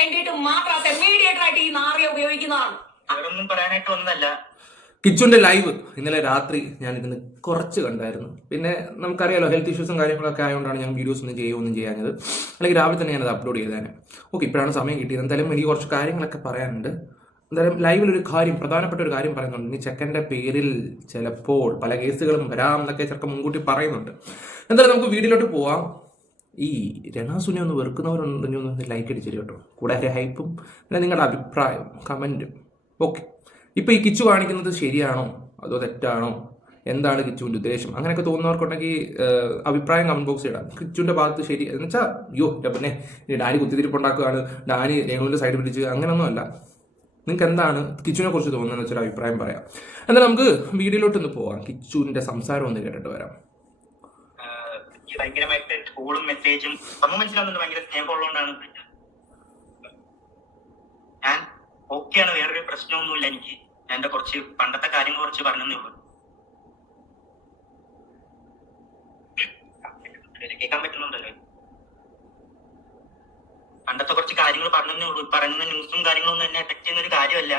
വേണ്ടിയിട്ട് മാത്രം മീഡിയേറ്റർ ആയിട്ട് ഈ നാറിയെ ഉപയോഗിക്കുന്നതാണ്. അവരൊന്നും പറയാനായിട്ട് വന്നതല്ല. കിച്ചുവിന്റെ ലൈവ് ഇന്നലെ രാത്രി ഞാൻ ഇതിന് കുറച്ച് കണ്ടായിരുന്നു. പിന്നെ നമുക്കറിയാലോ ഹെൽത്ത് ഇഷ്യൂസും കാര്യങ്ങളൊക്കെ ആയതുകൊണ്ടാണ് ഞാൻ വീഡിയോസ് ഒന്നും ചെയ്യാഞ്ഞത്. അല്ലെങ്കിൽ രാവിലെ തന്നെ ഞാനത് അപ്ലോഡ് ചെയ്തേനെ. ഓക്കെ, ഇപ്പോഴാണ് സമയം കിട്ടിയത്. എന്തായാലും എനിക്ക് കുറച്ച് കാര്യങ്ങളൊക്കെ പറയാനുണ്ട്. എന്തായാലും ലൈവിലൊരു കാര്യം, പ്രധാനപ്പെട്ട ഒരു കാര്യം പറയുന്നുണ്ട്. ഈ ചെക്കൻ്റെ പേരിൽ ചിലപ്പോൾ പല കേസുകളും വരാം എന്നൊക്കെ ചെറുക്കം മുൻകൂട്ടി പറയുന്നുണ്ട്. എന്തായാലും നമുക്ക് വീഡിയോയിലോട്ട് പോവാം. ഈ രണാസുനെ ഒന്ന് വെറുക്കുന്നവരുണ്ടെങ്കിൽ ഒന്ന് ലൈക്ക് അടിച്ചിരി കേട്ടോ. കൂടാതെ ഹൈപ്പും പിന്നെ നിങ്ങളുടെ അഭിപ്രായം കമൻറ്റും. ഓക്കെ, ഇപ്പോൾ ഈ കിച്ചു കാണിക്കുന്നത് ശരിയാണോ അതോ തെറ്റാണോ, എന്താണ് കിച്ചുവിൻ്റെ ഉദ്ദേശം, അങ്ങനെയൊക്കെ തോന്നുന്നവർക്കുണ്ടെങ്കിൽ അഭിപ്രായം കമൻറ്റ് ബോക്സിൽ ഇടാം. കിച്ചുവിൻ്റെ ഭാഗത്ത് ശരി എന്ന് വെച്ചാൽ അയ്യോ പിന്നെ ഡാനി കുത്തിത്തിരിപ്പുണ്ടാക്കുകയാണ്, ഡാനി രേണുവിൻ്റെ സൈഡ് പിടിച്ച്, അങ്ങനെയൊന്നുമല്ല. നിങ്ങൾക്ക് എന്താണ് കിച്ചുവിനെ കുറിച്ച് തോന്നുന്നതെന്ന് വെച്ചാൽ അഭിപ്രായം പറയാം. എന്നാൽ നമുക്ക് വീഡിയോയിലോട്ടൊന്ന് പോവാം. കിച്ചുവിൻ്റെ സംസാരം ഒന്ന് കേട്ടിട്ട് വരാം. ഭയങ്കരമായിട്ട് കോളും മെസ്സേജും ഒന്നും മനസ്സിലാവുന്നുണ്ട്. ഭയങ്കര സ്നേഹമുള്ളതുകൊണ്ടാണ് ഞാൻ ഓക്കെയാണ്. വേറൊരു പ്രശ്നമൊന്നുമില്ല എനിക്ക്. ഞാൻ എന്റെ കുറച്ച് പണ്ടത്തെ കാര്യങ്ങൾ കുറച്ച് പറഞ്ഞതേ ഉള്ളൂ. കേൾക്കാൻ പറ്റുന്നുണ്ടല്ലോ. പണ്ടത്തെ കുറച്ച് കാര്യങ്ങൾ പറഞ്ഞതേ ഉള്ളൂ. പറയുന്ന ന്യൂസും കാര്യങ്ങളൊന്നും എന്നെ എഫക്ട് ചെയ്യുന്ന ഒരു കാര്യമല്ല.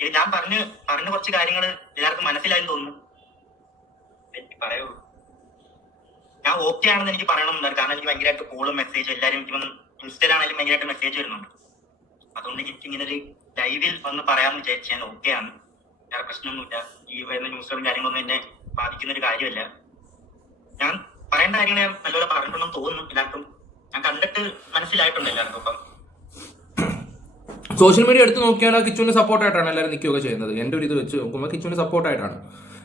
ഇത് ഞാൻ പറഞ്ഞ കുറച്ച് കാര്യങ്ങൾ എല്ലാവർക്കും മനസ്സിലായെന്ന് തോന്നുന്നു. എനിക്ക് പറയുള്ളൂ, ഞാൻ ഓക്കെ ആണെന്ന് എനിക്ക് പറയണമെന്നുണ്ട്. കാരണം എനിക്ക് ഭയങ്കരമായിട്ട് കോളും മെസ്സേജും എല്ലാവരും എനിക്ക് ഇൻസ്റ്റയിലാണെങ്കിലും ഭയങ്കരമായിട്ട് മെസ്സേജ് വരുന്നുണ്ട്. അതുകൊണ്ട് എനിക്ക് ഇങ്ങനെ ഒരു ലൈവിൽ വന്ന് പറയാമെന്ന് വിചാരിച്ചു. ഞാൻ ഓക്കെയാണ്, വേറെ പ്രശ്നമൊന്നുമില്ല. ഈ വരുന്ന ന്യൂസുകളും കാര്യങ്ങളൊന്നും എന്നെ ബാധിക്കുന്ന ഒരു കാര്യമല്ല. ഞാൻ പറയേണ്ട കാര്യങ്ങൾ ഞാൻ നല്ലപോലെ പറഞ്ഞിട്ടുണ്ടെന്ന് തോന്നുന്നു. എല്ലാവർക്കും ഞാൻ കണ്ടിട്ട് മനസ്സിലായിട്ടുണ്ട് എല്ലാവർക്കും. അപ്പം സോഷ്യൽ മീഡിയ എടുത്ത് നോക്കിയാൽ കിച്ചുവിന് സപ്പോർട്ടായിട്ടാണ് എല്ലാവരും നിൽക്കുകയൊക്കെ ചെയ്യുന്നത്. എൻ്റെ ഒരു ഇത് വെച്ച് നോക്കുമ്പോൾ കിച്ചുവിന് സപ്പോർട്ടായിട്ടാണ്.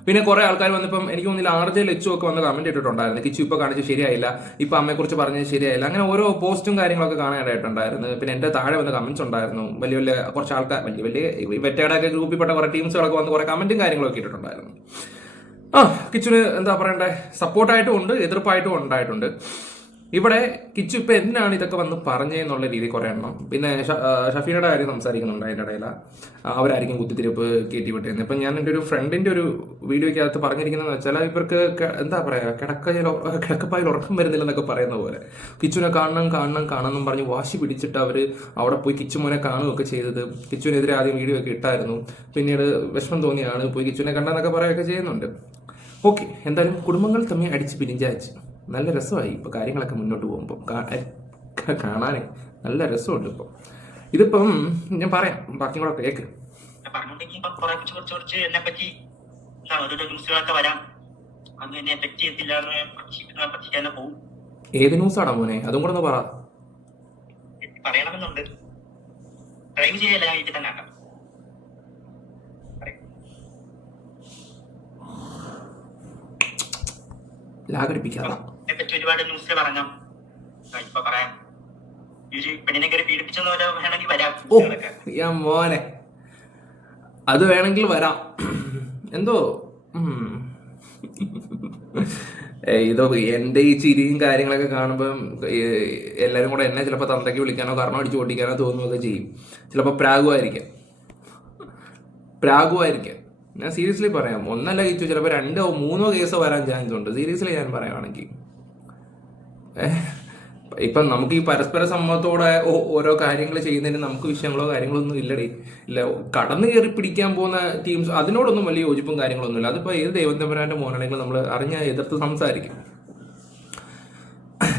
പിന്നെ കുറെ ആൾക്കാർ വന്നിപ്പം എനിക്ക് തോന്നുന്നില്ല RJ ലച്ചു ഒക്കെ വന്ന് കമന്റ് ഇട്ടിട്ടുണ്ടായിരുന്നു. കിച്ചു ഇപ്പോൾ കാണിച്ച് ശരിയായില്ല, ഇപ്പം അമ്മയെക്കുറിച്ച് പറഞ്ഞത് ശരിയായില്ല, അങ്ങനെ ഓരോ പോസ്റ്റും കാര്യങ്ങളൊക്കെ കാണാനായിട്ടുണ്ടായിരുന്നു. പിന്നെ എൻ്റെ താഴെ വന്ന് കമന്റ്സ് ഉണ്ടായിരുന്നു. വലിയ കുറച്ച് ആൾക്കാർ വലിയ വെറ്റയുടെയൊക്കെ ഗ്രൂപ്പിൽപ്പെട്ട കുറെ ടീംസുകളൊക്കെ വന്ന് കുറെ കമന്റും കാര്യങ്ങളൊക്കെ ഇട്ടിട്ടുണ്ടായിരുന്നു. കിച്ചുവിന് എന്താ പറയണ്ടേ, സപ്പോർട്ടായിട്ടും ഉണ്ട്, എതിർപ്പായിട്ടും ഉണ്ടായിട്ടുണ്ട്. ഇവിടെ കിച്ചു ഇപ്പം എന്തിനാണ് ഇതൊക്കെ വന്ന് പറഞ്ഞതെന്നുള്ള രീതി കുറേ എണ്ണം. പിന്നെ ഷഫീനയുടെ കാര്യം സംസാരിക്കുന്നുണ്ട് അതിൻ്റെ ഇടയിൽ. അവരായിരിക്കും കുത്തിത്തിരിപ്പ് കയറ്റി വിട്ടേന്ന്. ഇപ്പം ഞാൻ എൻ്റെ ഒരു ഫ്രണ്ടിൻ്റെ ഒരു വീഡിയോയ്ക്കകത്ത് പറഞ്ഞിരിക്കുന്നതെന്ന് വെച്ചാൽ ഇവർക്ക് എന്താ പറയുക, കിടക്കപ്പായിൽ ഉറക്കം വരുന്നില്ലെന്നൊക്കെ പറയുന്ന പോലെ കിച്ചുവിനെ കാണണം പറഞ്ഞ് വാശി പിടിച്ചിട്ട് അവർ അവിടെ പോയി കിച്ചുമോനെ കാണുകയൊക്കെ ചെയ്തത്. കിച്ചുവിനെതിരെ ആദ്യം വീഡിയോ ഒക്കെ ഇട്ടായിരുന്നു. പിന്നീട് വിഷമം തോന്നിയാണ് പോയി കിച്ചുവിനെ കണ്ടെന്നൊക്കെ പറയുകയൊക്കെ ചെയ്യുന്നുണ്ട്. ഓക്കെ, എന്തായാലും കുടുംബങ്ങൾ തമ്മിൽ അടിച്ച് പിരിഞ്ചാച്ച് നല്ല രസമായി. ഇപ്പോൾ കാര്യങ്ങളൊക്കെ മുന്നോട്ട് പോകുമ്പോൾ കാണാനേ നല്ല രസമുണ്ട്. ഇപ്പം ഇതിപ്പം ഞാൻ പറയാം, ബാക്കി കൂടെ കേക്ക്. ഏത് ന്യൂസാടാ മോനെ, അതും കൂടെ ഒന്ന് പറ. പറയണമെന്നുണ്ട്. ഡ്രൈവ് ചെയ്യല്ല തന്നെ ലാഗടിപ്പിക്കാതെ ഒരുപാട് ന്യൂസിൽ പറഞ്ഞോ. ഇപ്പൊ പറയാം, പെണ്ണിനെ കയറി പീഡിപ്പിച്ചെന്ന് വേണമെങ്കിൽ വരാം. മോനെ അത് വേണമെങ്കിൽ വരാം. എന്തോ ഇതോ എൻ്റെ ഈ ചിരിയും കാര്യങ്ങളൊക്കെ കാണുമ്പം എല്ലാവരും കൂടെ എന്നെ ചിലപ്പോൾ തന്തയ്ക്ക് വിളിക്കാനോ കർണം അടിച്ച് പൊട്ടിക്കാനോ തോന്നുകയൊക്കെ ചെയ്യും. ചിലപ്പോൾ പ്രാഗുമായിരിക്കാം. ഞാൻ സീരിയസ്ലി പറയാം, ഒന്നല്ല കിച്ചു, ചിലപ്പോൾ 2 or 3 കേസോ വരാൻ ചാൻസ് ഉണ്ട്. സീരിയസ്ലി ഞാൻ പറയുവാണെങ്കിൽ ഇപ്പം നമുക്ക് ഈ പരസ്പര സമ്മതത്തോടെ ഓരോ കാര്യങ്ങൾ ചെയ്യുന്നതിന് നമുക്ക് വിഷയങ്ങളോ കാര്യങ്ങളോ ഒന്നും ഇല്ല. കടന്നു കയറി പിടിക്കാൻ പോകുന്ന ടീംസ് അതിനോടൊന്നും വലിയ യോജിപ്പും കാര്യങ്ങളൊന്നുമില്ല. അതിപ്പോൾ ഏത് ദൈവത്തമ്പുരാൻ്റെ മോനാണെങ്കിലും നമ്മൾ അറിഞ്ഞ എതിർത്ത് സംസാരിക്കും.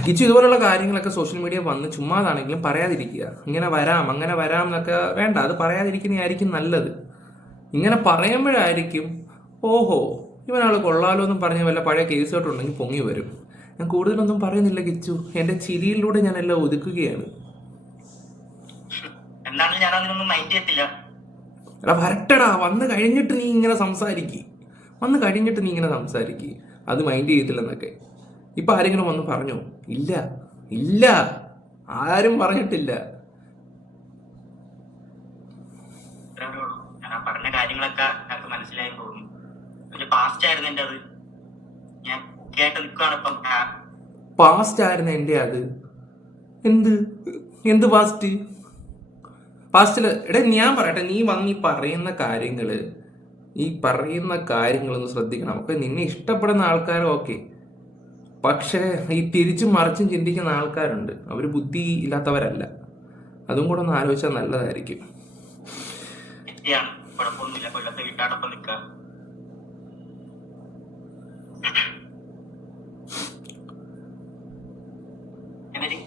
കിച്ചു ഇതുപോലുള്ള കാര്യങ്ങളൊക്കെ സോഷ്യൽ മീഡിയ വന്ന് ചുമ്മാതാണെങ്കിലും പറയാതിരിക്കുക. ഇങ്ങനെ വരാം അങ്ങനെ വരാം എന്നൊക്കെ വേണ്ട, അത് പറയാതിരിക്കുന്നതായിരിക്കും നല്ലത്. ഇങ്ങനെ പറയുമ്പോഴായിരിക്കും ഓഹോ ഇവനാൾ കൊള്ളാലോ എന്നും പറഞ്ഞ് വല്ല പഴയ കേസുകളുണ്ടെങ്കിൽ പൊങ്ങി വരും. ഞാൻ കൂടുതലൊന്നും പറയുന്നില്ല കിച്ചു, എൻ്റെ ചിരിയിലൂടെ ഞാൻ എല്ലാം ഒതുക്കുകയാണ്. എടാ വരട്ടടാ, വന്നു കഴിഞ്ഞിട്ട് നീ ഇങ്ങനെ സംസാരിക്ക്. അത് മൈൻഡ് ചെയ്യത്തില്ലെന്നൊക്കെ ഇപ്പം ആരെങ്കിലും വന്ന് പറഞ്ഞോ? ഇല്ല, ആരും പറഞ്ഞിട്ടില്ല. പറഞ്ഞ കാര്യങ്ങളൊക്കെ ഞങ്ങൾക്ക് മനസ്സിലായി തോന്നുന്നു. ഒരു പാസ്റ്റ് ആയിരുന്നു എൻ്റെ അത്. ഞാൻ കേട്ട് നിൽക്കുകയാണ് ഇപ്പം. പാസ്റ്റ് ആയിരുന്നു എൻ്റെ അത്. എന്ത് പാസ്റ്റില് എടേ ഞാൻ പറയട്ടെ, നീ വന്ന് ഈ പറയുന്ന കാര്യങ്ങളൊന്ന് ശ്രദ്ധിക്കണം. നമുക്ക് നിന്നെ ഇഷ്ടപ്പെടുന്ന ആൾക്കാരും ഓക്കെ, പക്ഷേ ഈ തിരിച്ചും മറിച്ചും ചിന്തിക്കുന്ന ആൾക്കാരുണ്ട്. അവർ ബുദ്ധി ഇല്ലാത്തവരല്ല. അതും കൂടെ ഒന്ന് ആലോചിച്ചാൽ നല്ലതായിരിക്കും. ശരിയാണ്, കുഴപ്പമൊന്നുമില്ല, കൊല്ലത്തെ വീട്ടാടൊപ്പം നിൽക്കാം.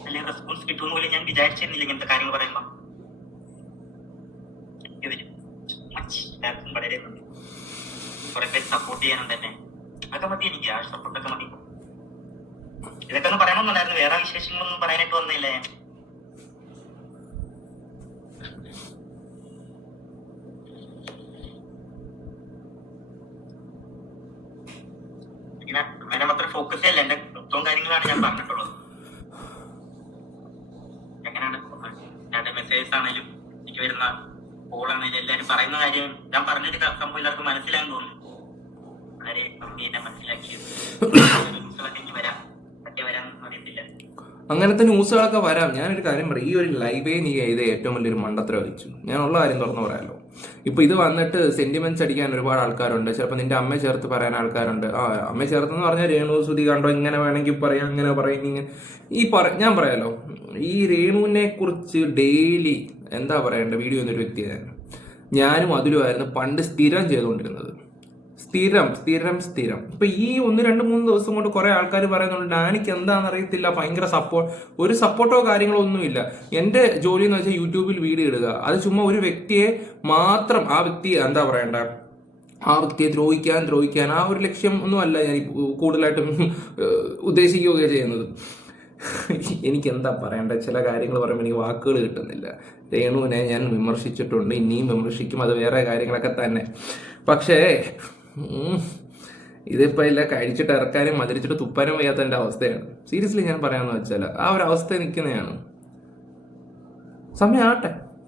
വലിയ റെസ്പോൺസ് കിട്ടുമെന്ന് പോലും ഞാൻ വിചാരിച്ചിരുന്നില്ല ഇങ്ങനത്തെ കാര്യങ്ങൾ പറയുമ്പോ. എല്ലാവർക്കും വളരെ നന്ദി. കുറെ പേര് സപ്പോർട്ട് ചെയ്യാനുണ്ട് എന്നെ. അതൊക്കെ മതി, എനിക്ക് ആ സപ്പോർട്ടൊക്കെ മതി. ഇതൊക്കെ ഒന്ന് പറയണമെന്നുണ്ടായിരുന്നു, വേറെ വിശേഷങ്ങളൊന്നും പറയാനായിട്ട് വന്നില്ലേ. അങ്ങനെ മാത്രം ഫോക്കസ് ചെയ്യല്ല, എന്റെ മൊത്തം കാര്യങ്ങളാണ് ഞാൻ പറഞ്ഞിട്ടുള്ളത്. എങ്ങനെയാണ് എന്റെ മെസ്സേജസ് ആണെങ്കിലും എനിക്ക് വരുന്ന കോൾ ആണെങ്കിലും എല്ലാവരും പറയുന്ന കാര്യം, ഞാൻ പറഞ്ഞൊരു സംഭവം എല്ലാവർക്കും മനസ്സിലായെന്ന് തോന്നുന്നു. വളരെ നന്ദി എന്നെ മനസ്സിലാക്കിയത്. ന്യൂസുകളൊക്കെ വരാം, മറ്റേ വരാമെന്ന് അറിയത്തില്ല. അങ്ങനത്തെ ന്യൂസുകളൊക്കെ വരാം. ഞാനൊരു കാര്യം പറയാം, ഈ ഒരു ലൈവേ നീ ചെയ്ത ഏറ്റവും വലിയൊരു മണ്ടത്തരം വഹിച്ചു. ഞാൻ ഉള്ള കാര്യം തുറന്നു പറയാമല്ലോ. ഇപ്പൊ ഇത് വന്നിട്ട് സെന്റിമെന്റ്സ് അടിക്കാൻ ഒരുപാട് ആൾക്കാരുണ്ട്. ചിലപ്പോൾ നിന്റെ അമ്മയെ ചേർത്ത് പറയാൻ ആൾക്കാരുണ്ട്. അമ്മയെ ചേർത്തെന്ന് പറഞ്ഞാൽ രേണു ശ്രുതി കണ്ടോ, ഇങ്ങനെ വേണമെങ്കിൽ പറയാം, അങ്ങനെ പറയും, ഇങ്ങനെ ഞാൻ പറയാലോ, ഈ രേണുവിനെ കുറിച്ച് ഡെയിലി എന്താ പറയണ്ട വീഡിയോ എന്നൊരു വ്യക്തിയാണ് ഞാനും അതിലുമായിരുന്നു പണ്ട് സ്ഥിരം ചെയ്തുകൊണ്ടിരുന്നത്. സ്ഥിരം. ഇപ്പൊ ഈ 1-2-3 ദിവസം കൊണ്ട് കുറെ ആൾക്കാർ പറയുന്നുണ്ട് ഡാനിക്ക് എന്താണെന്ന് അറിയത്തില്ല, ഭയങ്കര ഒരു സപ്പോർട്ടോ കാര്യങ്ങളോ ഒന്നുമില്ല. എന്റെ ജോലി എന്ന് വെച്ചാൽ യൂട്യൂബിൽ വീഡിയോ ഇടുക. അത് ചുമ്മാ ഒരു വ്യക്തിയെ മാത്രം, ആ വ്യക്തി എന്താ പറയണ്ട, ആ വ്യക്തിയെ ദ്രോഹിക്കാൻ ആ ഒരു ലക്ഷ്യം ഒന്നുമല്ല ഞാൻ കൂടുതലായിട്ടും ഉദ്ദേശിക്കുകയൊക്കെ ചെയ്യുന്നത്. എനിക്ക് എന്താ പറയണ്ട, ചില കാര്യങ്ങൾ പറയുമ്പോൾ എനിക്ക് വാക്കുകൾ കിട്ടുന്നില്ല. രേണുവിനെ ഞാൻ വിമർശിച്ചിട്ടുണ്ട്, ഇനിയും വിമർശിക്കും, അത് വേറെ കാര്യങ്ങളൊക്കെ തന്നെ. പക്ഷേ ഇതിപ്പോ ഇല്ല, കഴിച്ചിട്ട് ഇറക്കാനും മതിരിച്ചിട്ട് തുപ്പാനും വയ്യാത്തതിന്റെ അവസ്ഥയാണ്. സീരിയസ്ലി ഞാൻ പറയാന്ന് വെച്ചാൽ ആ ഒരു അവസ്ഥ നിൽക്കുന്നതാണ്.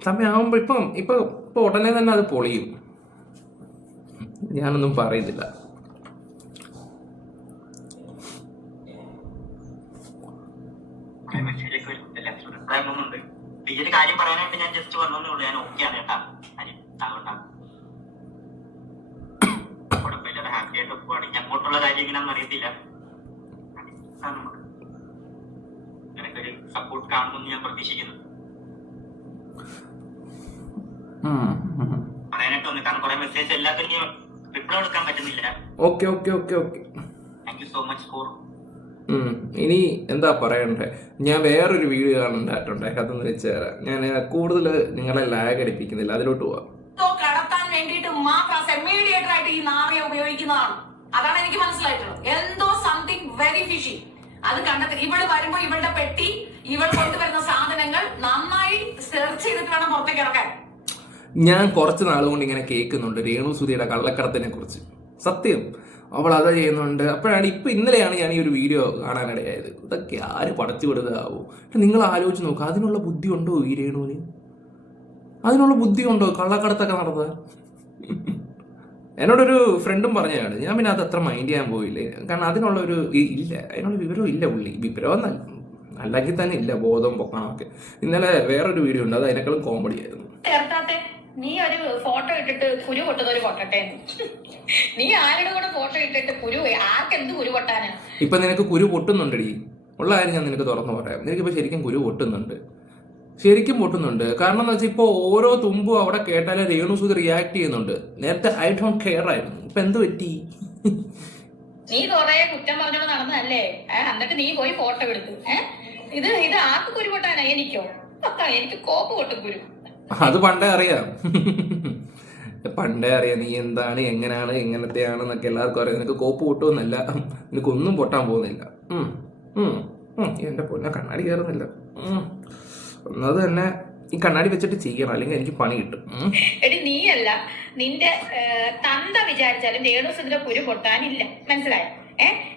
സമയമാകുമ്പോ ഇപ്പൊ ഉടനെ തന്നെ അത് പൊളിയും. ഞാനൊന്നും പറയുന്നില്ല. ഈ ഒരു കാര്യം പറയാനായിട്ട് ഞാൻ ജസ്റ്റ് വന്നേ ഉള്ളൂ. ഞാൻ ഓക്കെയാണ് കേട്ടാ, കുഴപ്പമില്ല, ഹാപ്പി ആയിട്ട് പോവാണെങ്കിൽ അങ്ങോട്ടുള്ള കാര്യം എങ്ങനെയാണെന്ന് അറിയത്തില്ല. എനിക്കൊരു സപ്പോർട്ട് കാണുമെന്ന് ഞാൻ പ്രതീക്ഷിക്കുന്നു. പറയാനായിട്ട് വന്നു, കാരണം കുറെ മെസ്സേജ് എല്ലാത്തിനും റിപ്ലൈ എടുക്കാൻ പറ്റുന്നില്ല. Okay. Thank you so much for. ഇനി എന്താ പറയണ്ടേ, ഞാൻ വേറൊരു വീഡിയോ കാണുന്നുണ്ടായിട്ടുണ്ട്, അതൊന്ന് വെച്ചുതരാം. ഞാൻ കൂടുതൽ നിങ്ങളെ ലാഗ് അടിപ്പിക്കുന്നില്ല, അതിലോട്ട് പോവാം. കടത്താൻ വേണ്ടിയിട്ട് മാത്രം മീഡിയേറ്റർ ആയിട്ട് ഈ നാറിയെ ഉപയോഗിക്കുന്നതാണ്. അതാണ് എനിക്ക് മനസ്സിലായിട്ടുള്ളത്. എന്തോ സംതിങ് വെരി ഫിഷി. അത് കണ്ടെത്തി ഇവള് വരുമ്പോ ഇവളുടെ പെട്ടി, ഇവൾ കൊണ്ടുവരുന്ന സാധനങ്ങൾ നന്നായി സെർച്ച് ചെയ്തിട്ട് വേണം പുറത്തേക്ക് ഇറക്കാൻ. ഞാൻ കുറച്ച് നാളുകൊണ്ട് ഇങ്ങനെ കേൾക്കുന്നുണ്ട് രേണു സുധിയുടെ കള്ളക്കടത്തിനെ കുറിച്ച്. സത്യം, അവൾ അതാ ചെയ്യുന്നുണ്ട്. അപ്പോഴാണ് ഇന്നലെയാണ് ഞാൻ ഈ ഒരു വീഡിയോ കാണാനിടയായത്. ഇതൊക്കെ ആര് പടച്ചു വിടുന്നതാവോ? നിങ്ങൾ ആലോചിച്ച് നോക്കുക, അതിനുള്ള ബുദ്ധി ഉണ്ടോ ഈ രേണുവിന്? അതിനുള്ള ബുദ്ധി ഉണ്ടോ കള്ളക്കടത്തൊക്കെ നടത്താൻ? എന്നോടൊരു ഫ്രണ്ടും പറഞ്ഞതാണ്. ഞാൻ പിന്നെ അത് അത്ര മൈൻഡ് ചെയ്യാൻ പോയില്ലേ, കാരണം അതിനുള്ള ഒരു ഇല്ല, അതിനുള്ള വിവരവും ഇല്ല. വിവരം അല്ലെങ്കിൽ തന്നെ ഇല്ല, ബോധം പൊക്കണമൊക്കെ. ഇന്നലെ വേറൊരു വീഡിയോ ഉണ്ട്, അത് അതിനേക്കാളും കോമഡി ആയിരുന്നു. നീ ഒരു ഫോട്ടോ ഇട്ടിട്ട് കുരു പൊട്ടുന്ന ഒരു പൊട്ടട്ടെ, നീ ആരുടെ കൂടെ ഫോട്ടോ ഇട്ടിട്ട് കുരു, ആർക്കെന്ത് കുരു പൊട്ടാനാ? ഇപ്പൊ നിനക്ക് കുരു പൊട്ടുന്നുണ്ടടി, ഉള്ള കാര്യം ഞാൻ നിനക്ക് തുറന്നു പറയാം. നിനക്കിപ്പോ ശരിക്കും കുരു പൊട്ടുന്നുണ്ട്, കാരണം എന്ന് വെച്ചാൽ ഇപ്പൊ ഓരോ തുമ്പും അവിടെ കേട്ടാലേ രേണു സുധി റിയാക്ട് ചെയ്യുന്നുണ്ട്. നേരത്തെ ഐ ഡോണ്ട് കെയർ ആയിരുന്നു, ഇപ്പൊ എന്ത് പറ്റി? നീ കൊറേ കുറ്റം പറഞ്ഞോണ്ട് നടന്നല്ലേ, എന്നിട്ട് നീ പോയി ഫോട്ടോ എടുത്തു. ഇത് ആർക്ക് കുരു പൊട്ടാനാ? എനിക്കോ? എനിക്ക് കോപ്പ് പൊട്ടും കുരു. അത് പണ്ടേ അറിയാം നീ എന്താണ്, എങ്ങനെയാണ്, എങ്ങനത്തെയാണെന്നൊക്കെ എല്ലാവർക്കും അറിയാം. നിനക്ക് കോപ്പ് പൊട്ടുമെന്നല്ല, നിനക്കൊന്നും പൊട്ടാൻ പോകുന്നില്ല. എന്റെ പൊന്നെ, കണ്ണാടി കയറുന്നില്ല. ഒന്നത് തന്നെ ഈ കണ്ണാടി വെച്ചിട്ട് ചെയ്യണം, അല്ലെങ്കിൽ എനിക്ക് പണി കിട്ടും. എടി നീയല്ല, നിന്റെ തന്ത വിചാരിച്ചാലും രേണുസുധിയുടെ കുരു പൊട്ടാനില്ല, മനസ്സിലായോ?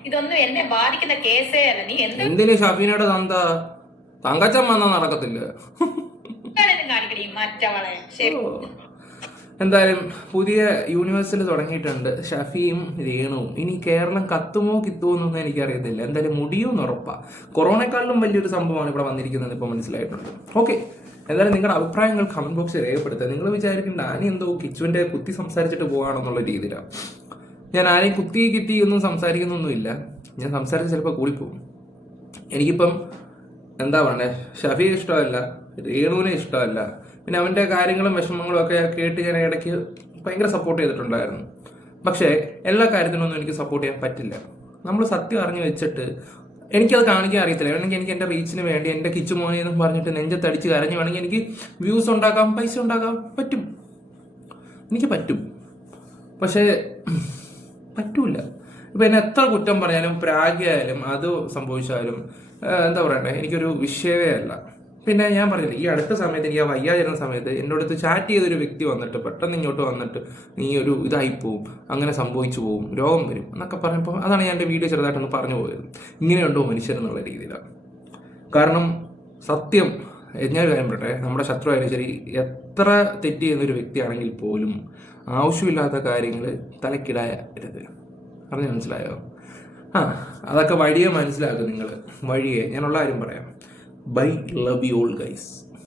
ഇതൊന്നും എന്നെ ബാധിക്കുന്ന കേസേ അല്ല. നീ എന്തിനു ഷഫീനയുടെ തങ്കച്ചൻ വന്നാ നടക്കത്തില്ല. എന്തായാലും പുതിയ യൂണിവേഴ്സിൽ തുടങ്ങിയിട്ടുണ്ട് ഷഫിയും രേണുവും. ഇനി കേരളം കത്തുമോ കിത്തുമോ എന്നൊന്നും എനിക്കറിയത്തില്ല. എന്തായാലും മുടിയൂന്ന് ഉറപ്പാ. കൊറോണയെക്കാളിലും വലിയൊരു സംഭവമാണ് ഇവിടെ വന്നിരിക്കുന്നത് ഇപ്പോൾ മനസ്സിലായിട്ടുണ്ട്. ഓക്കെ, എന്തായാലും നിങ്ങളുടെ അഭിപ്രായങ്ങൾ കമന്റ് ബോക്സിൽ രേഖപ്പെടുത്തുക. നിങ്ങൾ വിചാരിക്കും ആനി എന്തോ കിച്ചുവിന്റെ കുത്തി സംസാരിച്ചിട്ട് പോവാണെന്നുള്ള രീതിയിലാണ്. ഞാൻ ആരെയും കിത്തി ഒന്നും സംസാരിക്കുന്നൊന്നുമില്ല. ഞാൻ സംസാരിച്ച് ചിലപ്പോൾ കൂടിപ്പോകും. എനിക്കിപ്പം എന്താ പറയണ്ടേ, ഷഫിയെ ഇഷ്ടമല്ല, രേണുവിനെ ഇഷ്ടമല്ല. പിന്നെ അവൻ്റെ കാര്യങ്ങളും വിഷമങ്ങളും ഒക്കെ കേട്ട് ഞാൻ ഇടയ്ക്ക് ഭയങ്കര സപ്പോർട്ട് ചെയ്തിട്ടുണ്ടായിരുന്നു. പക്ഷേ എല്ലാ കാര്യത്തിനൊന്നും എനിക്ക് സപ്പോർട്ട് ചെയ്യാൻ പറ്റില്ല. നമ്മൾ സത്യം അറിഞ്ഞു വെച്ചിട്ട് എനിക്കത് കാണിക്കാൻ അറിയത്തില്ല. വേണമെങ്കിൽ എനിക്ക് എൻ്റെ റീച്ചിന് വേണ്ടി എൻ്റെ കിച്ചു മോനെ എന്ന് പറഞ്ഞിട്ട് നെഞ്ചത്തടിച്ച് കരഞ്ഞ് വേണമെങ്കിൽ എനിക്ക് വ്യൂസ് ഉണ്ടാക്കാം, പൈസ ഉണ്ടാക്കാൻ പറ്റും, എനിക്ക് പറ്റും. പക്ഷേ പറ്റൂല. ഇപ്പം എന്നെ എത്ര കുറ്റം പറയാനും പ്രാഗിയായാലും അത് സംഭവിച്ചാലും എന്താ പറയണ്ടേ, എനിക്കൊരു വിഷയമേ അല്ല. പിന്നെ ഞാൻ പറഞ്ഞില്ല, ഈ അടുത്ത സമയത്ത് എനിക്ക് ആ വയ്യാതിരുന്ന സമയത്ത് എൻ്റെ അടുത്ത് ചാറ്റ് ചെയ്തൊരു വ്യക്തി വന്നിട്ട് പെട്ടെന്ന് ഇങ്ങോട്ട് വന്നിട്ട് നീ ഒരു ഇതായിപ്പോവും, അങ്ങനെ സംഭവിച്ചു പോവും, രോഗം വരും എന്നൊക്കെ പറഞ്ഞപ്പോൾ അതാണ് ഞാൻ എൻ്റെ വീഡിയോ ചെറുതായിട്ടൊന്ന് പറഞ്ഞു പോയത്. ഇങ്ങനെയുണ്ടോ മനുഷ്യരെന്നുള്ള രീതിയിലാണ്. കാരണം സത്യം ഞാനൊരു കാര്യം പറയട്ടെ, നമ്മുടെ ശത്രു ആയാലും ശരി, എത്ര തെറ്റ് ചെയ്യുന്നൊരു വ്യക്തിയാണെങ്കിൽ പോലും ആവശ്യമില്ലാത്ത കാര്യങ്ങൾ തലക്കിടായരുത്. പറഞ്ഞ് മനസ്സിലായോ? അതൊക്കെ വഴിയെ മനസ്സിലാക്കും നിങ്ങൾ. വഴിയെ ഞാനുള്ള കാര്യം പറയാം. Bye, love you all guys.